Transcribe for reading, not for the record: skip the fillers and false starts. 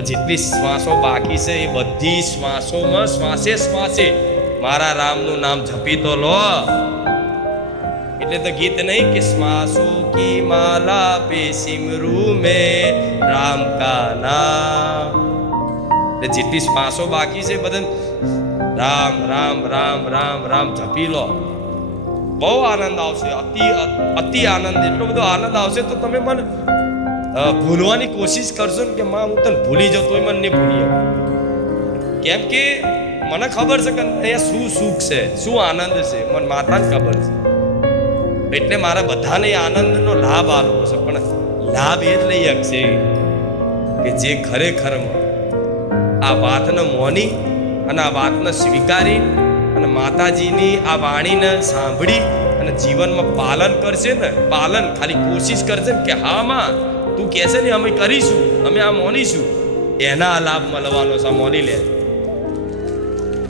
જેટલી શ્વાસો બાકી છે એ બધી શ્વાસોમાં શ્વાસે શ્વાસે મારા રામનું નામ જપી તો લો. એટલે તો ગીત નહીં કે શ્વાસો કી માલા પે સિમરૂ મેં રામ કા નામ. એટલે જેટલી શ્વાસો બાકી છે બધા રામ રામ રામ રામ રામ જપી લો. બહુ આનંદ આવશે, અતિ આનંદ. એટલો બધો આનંદ આવશે તો તમે મને ભૂલવાની કોશિશ કરશો ને કે માં હું તને ભૂલી જાઉં તોય મને નહીં ભૂલી જાઉં. કેમ કે મને ખબર છે કે અહીંયા શું સુખ છે, શું આનંદ છે, મને માતાને ખબર છે. એટલે મારા બધાને આનંદનો લાભ આપવો છે. પણ લાભ એ જ લઈ શકશે કે જે ખરેખરમાં આ વાતને મોની અને આ વાતને સ્વીકારી અને માતાજીની આ વાણીને સાંભળી અને જીવનમાં પાલન કરશે ને, પાલન ખાલી કોશિશ કરશે ને કે હા માં તું કહેશે ને અમે કરીશું, અમે આ મોનીશું, એના લાભ મળવાનો છે. મોની લે.